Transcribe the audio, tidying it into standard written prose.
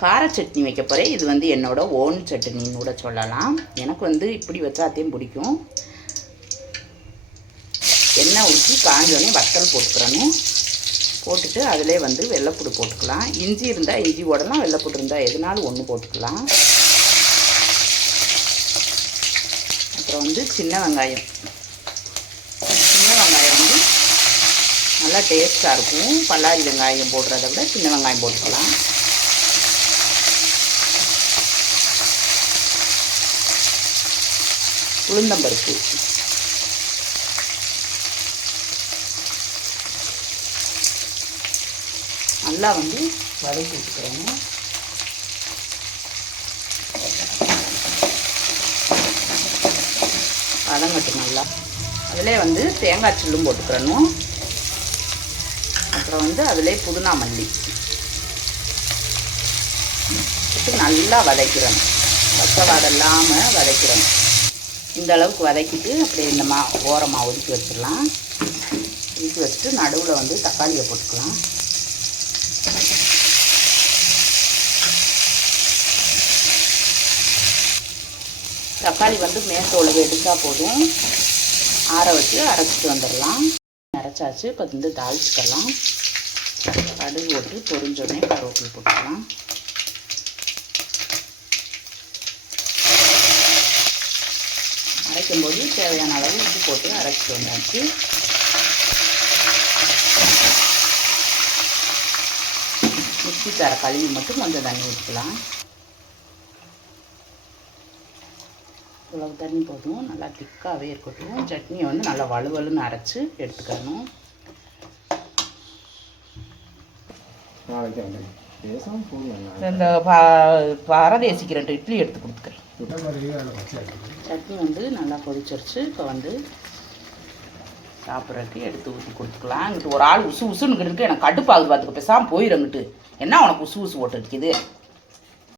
கார சட்னி வைக்க போகிறேன். இது வந்து என்னோடய ஓன் சட்னின்னு கூட சொல்லலாம். எனக்கு வந்து இப்படி வச்சாத்தையும் பிடிக்கும். எண்ணெய் ஊற்றி காஞ்சோடனே வத்தல் போட்டுக்கிறணும். போட்டுட்டு அதிலே வந்து வெள்ளைப்பூடு போட்டுக்கலாம். இஞ்சி இருந்தால் இஞ்சி போடலாம், வெள்ளைப்பூடு இருந்தால் எதுனாலும் ஒன்று போட்டுக்கலாம். அப்புறம் வந்து சின்ன வெங்காயம் வந்து நல்லா டேஸ்ட்டாக இருக்கும். பல்லாரி வெங்காயம் போடுறத விட சின்ன வெங்காயம் போட்டுக்கலாம். உளுந்தம்பருப்பு, நல்லா வந்து வதக்கி வச்சுக்கிறோம். வதங்கட்டும் நல்லா. அதிலே வந்து தேங்காய் சில்லும் போட்டுக்கிறணும். அப்புறம் வந்து அதிலே புதினா மல்லி போட்டு நல்லா வதக்கிறோம். பச்சை வாடை இல்லாமல் வதக்கிறோம். இந்த அளவுக்கு வதக்கிட்டு அப்படியே இந்த ஓரமாக ஒதுக்கி வச்சிடலாம். ஒதுக்கி வச்சுட்டு நடுவில் வந்து தக்காளியை போட்டுக்கலாம். தக்காளி வந்து மேத்தோளவு எடுத்தால் போதும். ஆற வச்சு அரைச்சிட்டு வந்துடலாம். அரைச்சாச்சு. இப்போ வந்து தாளிச்சுக்கலாம். கடுகு போட்டு பொரிஞ்சோடனே கருவேப்பிலை போட்டுக்கலாம். அரைக்கும்போது தேவையான அளவு உப்பு போட்டு அரைச்சிட்டு வந்தாச்சு. மிக்ஸி தர கழுவி மட்டும் கொஞ்சம் தண்ணி ஊற்றிக்கலாம். இவ்வளவு தண்ணி போதும். நல்லா திக்காகவே இருக்கட்டும். சட்னியை வந்து நல்லா வலுவலுன்னு அரைச்சி எடுத்துக்கணும். இந்த பரதேசிக்கு 2 இட்லி எடுத்து கொடுத்துக்கிறேன். சட்னி வந்து நல்லா கொதிச்சிருச்சு. இப்போ வந்து சாப்பிட்றதுக்கு எடுத்து ஊற்றி கொடுத்துக்கலாம். இங்கிட்டு ஒரு ஆள் உசு உசுன்னு இருக்கு. எனக்கு கடுப்பாகுது பார்த்துக்க. பேசாமல் போயிடுங்கிட்டு. என்ன உனக்கு உசு உசு போட்டு இருக்குது?